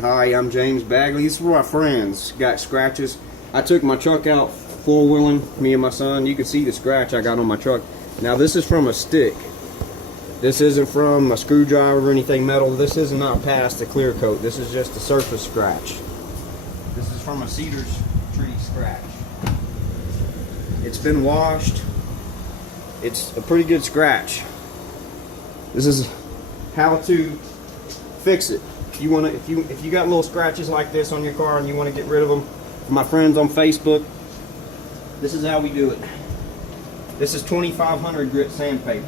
Hi, I'm James Bagley. This is where my friends got scratches. I took my truck out four-wheeling, me and my son. You can see the scratch I got on my truck. Now this is from a stick. This isn't from a screwdriver or anything metal. This is not past the clear coat. This is just a surface scratch. This is from a Cedar Tree scratch. It's been washed. It's a pretty good scratch. This is how to fix it. If you got little scratches like this on your car and you want to get rid of them, my friends on Facebook, this is how we do it. This is 2500 grit sandpaper.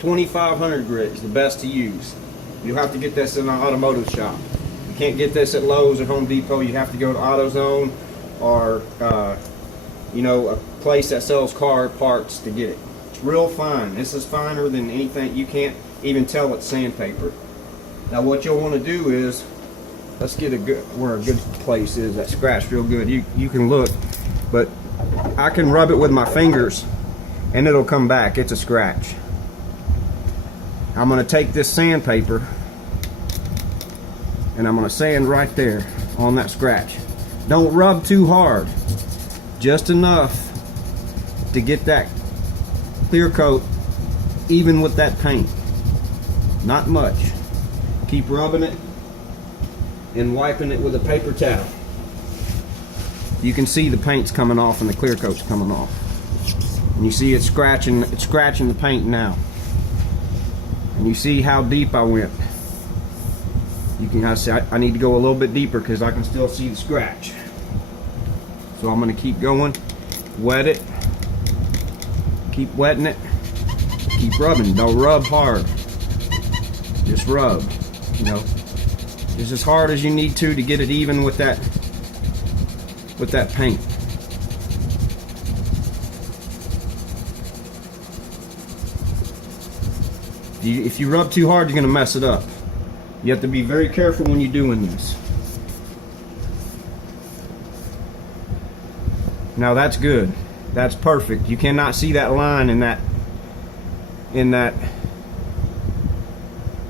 2500 grit is the best to use. You'll have to get this in an automotive shop. You can't get this at Lowe's or Home Depot. You have to go to AutoZone or a place that sells car parts to get it. It's real fine. This is finer than anything. You can't even tell it's sandpaper. Now what you'll want to do is, let's get where a good place is that scratch real good. You can look, but I can rub it with my fingers and it'll come back. It's a scratch. I'm going to take this sandpaper and I'm going to sand right there on that scratch. Don't rub too hard, just enough to get that clear coat even with that paint. Not much. Keep rubbing it and wiping it with a paper towel. You can see the paint's coming off and the clear coat's coming off. And you see it's scratching the paint now. And you see how deep I went. You can I need to go a little bit deeper because I can still see the scratch. So I'm going to keep going. Wet it. Keep wetting it. Keep rubbing. Don't rub hard. Just rub. Just as hard as you need to get it even with that paint. If you rub too hard, you're going to mess it up. You have to be very careful when you're doing this. Now that's good. That's perfect. You cannot see that line in that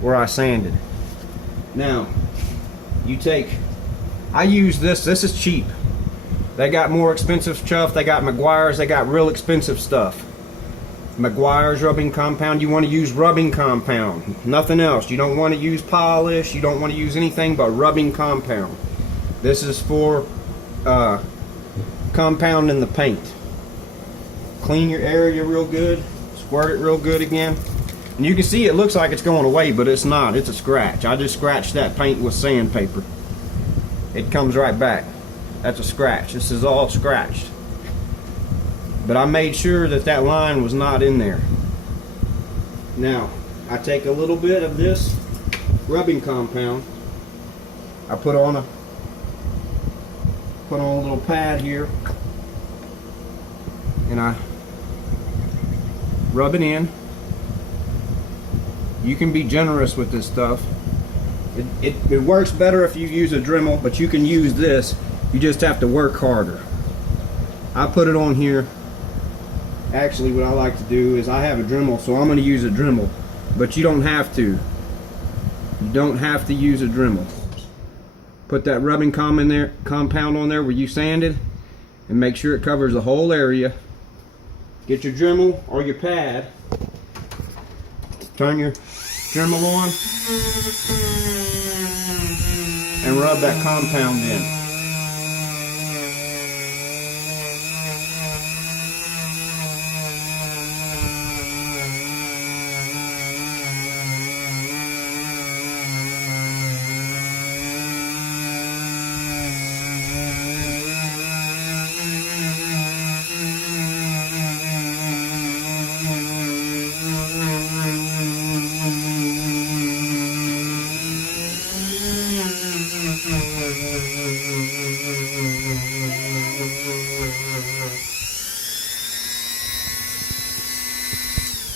where I sanded. Now, I use this is cheap. They got more expensive stuff. They got Meguiar's, they got real expensive stuff. Meguiar's rubbing compound, you want to use rubbing compound, nothing else. You don't want to use polish, you don't want to use anything but rubbing compound. This is for compounding the paint. Clean your area real good, squirt it real good again. And you can see it looks like it's going away, but it's not. It's a scratch. I just scratched that paint with sandpaper. It comes right back. That's a scratch. This is all scratched. But I made sure that line was not in there. Now, I take a little bit of this rubbing compound. I put on a little pad here. And I rub it in. You can be generous with this stuff. It works better if you use a Dremel, but you can use this. You just have to work harder. I put it on here. Actually, what I like to do is I have a Dremel, so I'm going to use a Dremel. But you don't have to. You don't have to use a Dremel. Put that rubbing compound on there where you sanded, and make sure it covers the whole area. Get your Dremel or your pad. Turn your Dremel on and rub that compound in.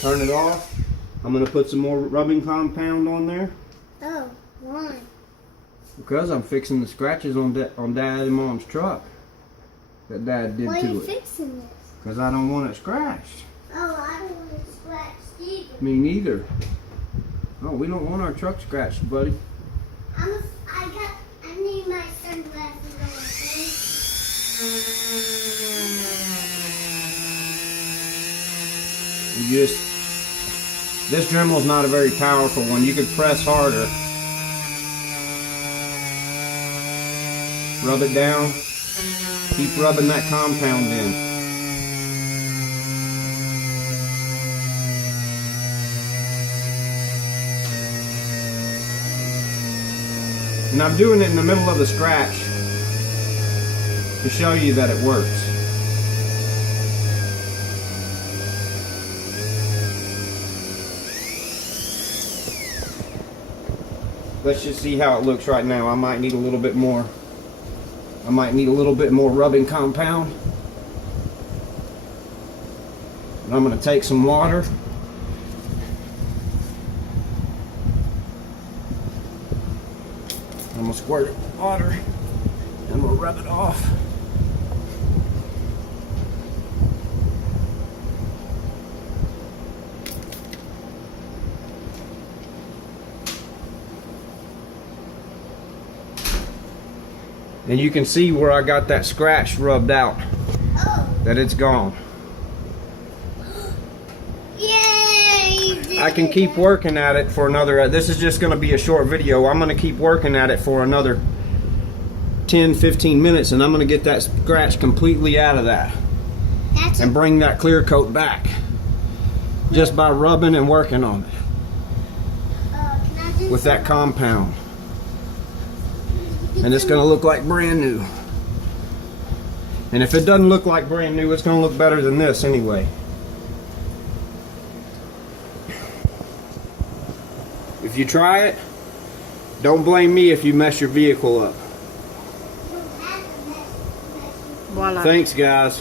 Turn it off. I'm going to put some more rubbing compound on there. Oh, why? Because I'm fixing the scratches on Dad and Mom's truck that Dad did to it. Why are you fixing this? Because I don't want it scratched. Oh, I don't want it scratched either. Me neither. Oh, we don't want our truck scratched, buddy. I got me my sunglasses on, okay? You just, this Dremel's not a very powerful one. You could press harder. Rub it down. Keep rubbing that compound in. And I'm doing it in the middle of the scratch to show you that it works. Let's just see how it looks right now. I might need a little bit more. I might need a little bit more rubbing compound. And I'm going to take some water. I'm going to squirt it with water and we'll rub it off. And you can see where I got that scratch rubbed out, that it's gone. Yay! I can keep working at it for another, this is just going to be a short video. I'm going to keep working at it for another 10-15 minutes and I'm going to get that scratch completely out of that and bring that clear coat back just by rubbing and working on it with that compound. And it's going to look like brand new. And if it doesn't look like brand new, it's going to look better than this anyway. If you try it, don't blame me if you mess your vehicle up. Voila. Thanks, guys.